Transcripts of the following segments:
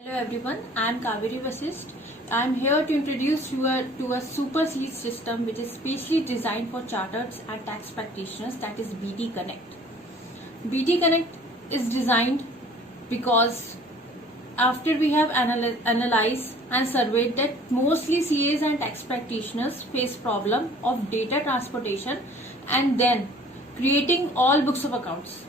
Hello everyone, I am Kaveri Vasist. I am here to introduce you to a super seed system which is specially designed for chartered and tax practitioners, that is BT Connect. BT Connect is designed because after we have analyzed and surveyed that mostly CAs and tax practitioners face problem of data transportation and then creating all books of accounts.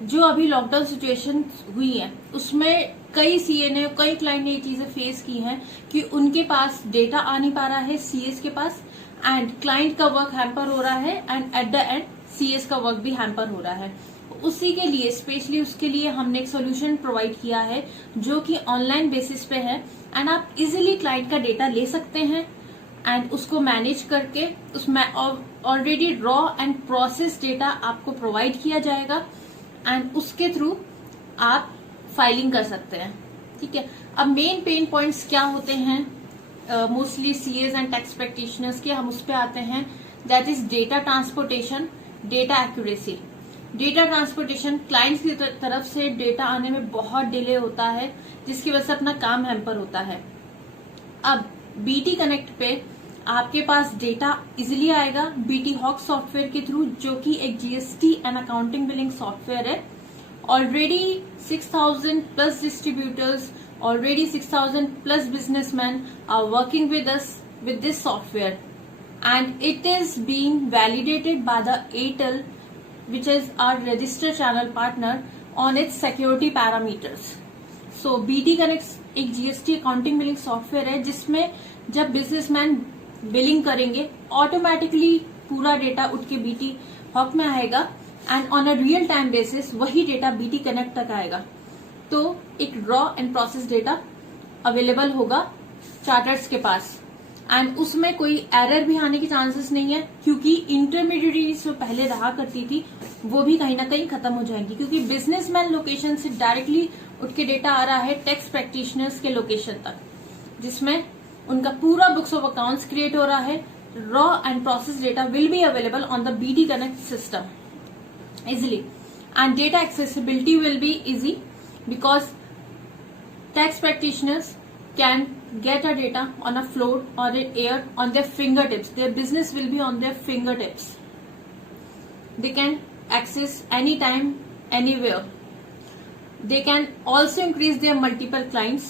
जो अभी lockdown situation हुई है उसमें कई CA ने कई client ने ये चीजें फेस की हैं कि उनके पास डेटा आ नहीं पा रहा है सीएस के पास एंड क्लाइंट का वर्क हैम्पर हो रहा है and at the end CS का वर्क भी हैम्पर हो रहा है। उसी के लिए स्पेशली उसके लिए हमने एक सोल्यूशन प्रोवाइड किया है जो कि ऑनलाइन बेसिस पे है एंड आप इजीली क्लाइंट का डेटा ले सकते हैं एंड उसको मैनेज करके उसमें already raw and process data आपको प्रोवाइड किया जाएगा एंड उसके थ्रू आप फाइलिंग कर सकते हैं। ठीक है, अब मेन पेन पॉइंट्स क्या होते हैं mostly CS and tax practitioners के, हम उस पे आते हैं। That is data transportation, data accuracy. Data transportation, clients की तरफ से डेटा आने में बहुत डिले होता है जिसकी वजह से अपना काम हैम्पर होता है। अब बीटी कनेक्ट पे आपके पास डेटा इजिली आएगा बीटी हॉक सॉफ्टवेयर के थ्रू, जो कि एक GST and accounting billing software है। Already 6000 plus distributors, already 6000 plus businessman are working with us with this software and it is being validated by the Airtel which is our registered channel partner on its security parameters. So BT Connect एक GST accounting billing software है जिसमें जब businessman billing करेंगे automatically पूरा data उठ के BT hoc में आएगा and on a real time basis वही डेटा बीटी कनेक्ट तक आएगा। तो एक raw and process data available होगा चार्टर्स के पास एंड उसमें कोई एरर भी आने के चांसेस नहीं है क्योंकि इंटरमीडिएटरीज जो पहले रहा करती थी वो भी कहीं ना कहीं खत्म हो जाएंगी, क्योंकि बिजनेसमैन लोकेशन से डायरेक्टली उठ के डेटा आ रहा है टैक्स प्रैक्टिशनर्स के लोकेशन तक, जिसमें उनका पूरा बुक्स ऑफ अकाउंट्स क्रिएट हो रहा है। Raw and process data will be available on the BT connect system easily and data accessibility will be easy because tax practitioners can get a data on a float or an air on their fingertips. Their business will be on their fingertips. They can access anytime, anywhere. They can also increase their multiple clients.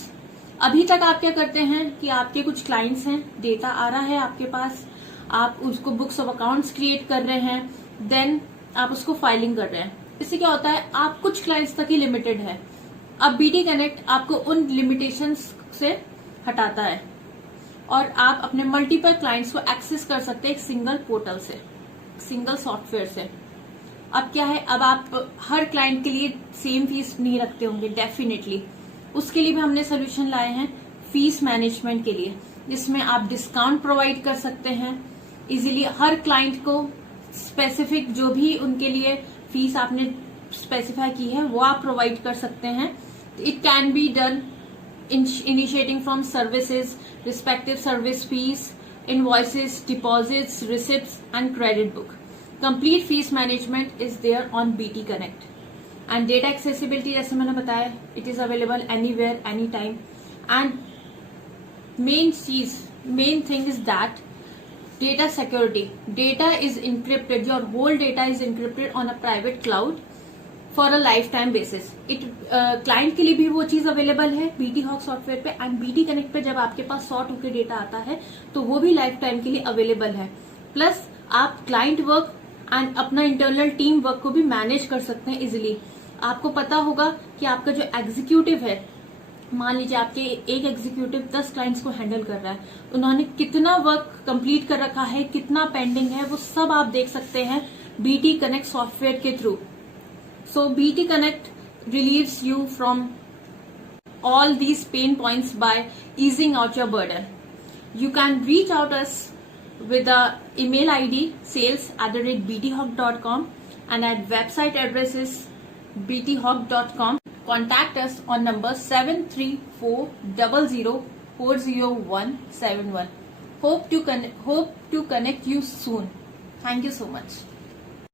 अभी तक आप क्या करते हैं कि आपके कुछ clients हैं, डेटा आ रहा है आपके पास, आप उसको बुक्स ऑफ अकाउंट्स क्रिएट कर रहे हैं, देन आप उसको फाइलिंग कर रहे हैं। इससे क्या होता है, आप कुछ क्लाइंट्स तक ही लिमिटेड है। अब बीटी कनेक्ट आपको उन लिमिटेशंस से हटाता है और आप अपने मल्टीपल क्लाइंट्स को एक्सेस कर सकते हैं एक सिंगल पोर्टल से, सिंगल सॉफ्टवेयर से। अब क्या है, अब आप हर क्लाइंट के लिए सेम फीस नहीं रखते होंगे डेफिनेटली, उसके लिए भी हमने सोल्यूशन लाए हैं फीस मैनेजमेंट के लिए, जिसमें आप डिस्काउंट प्रोवाइड कर सकते हैं इजीली हर क्लाइंट को। स्पेसिफिक जो भी उनके लिए फीस आपने स्पेसिफाई की है वो आप प्रोवाइड कर सकते हैं। It can be done initiating from services, respective service fees, invoices, deposits, receipts and credit book. Complete fees management is there on BT Connect. And data accessibility जैसे मैंने बताया, it is available anywhere, anytime. And main thing is that data security. Data is encrypted. Your whole data is encrypted on a private cloud for a life time basis. It client के लिए भी वो चीज available है BT hawk software पे and BT connect पे जब आपके पास सॉर्ट होकर डेटा आता है तो वो भी लाइफ टाइम के लिए अवेलेबल है। प्लस आप क्लाइंट वर्क एंड अपना इंटरनल टीम वर्क को भी मैनेज कर सकते हैं इजिली। आपको पता होगा कि आपका जो एग्जीक्यूटिव है, मान लीजिए आपके एक एग्जीक्यूटिव 10 क्लाइंट्स को हैंडल कर रहा है, उन्होंने कितना वर्क कंप्लीट कर रखा है, कितना पेंडिंग है, वो सब आप देख सकते हैं बीटी कनेक्ट सॉफ्टवेयर के through. So BT Connect relieves you from all these pain points by easing out your burden. You can reach out us with the email ID sales@bthawk.com and at website address is bthawk.com. Contact us on number 73400400171. Hope to connect you soon. Thank you so much.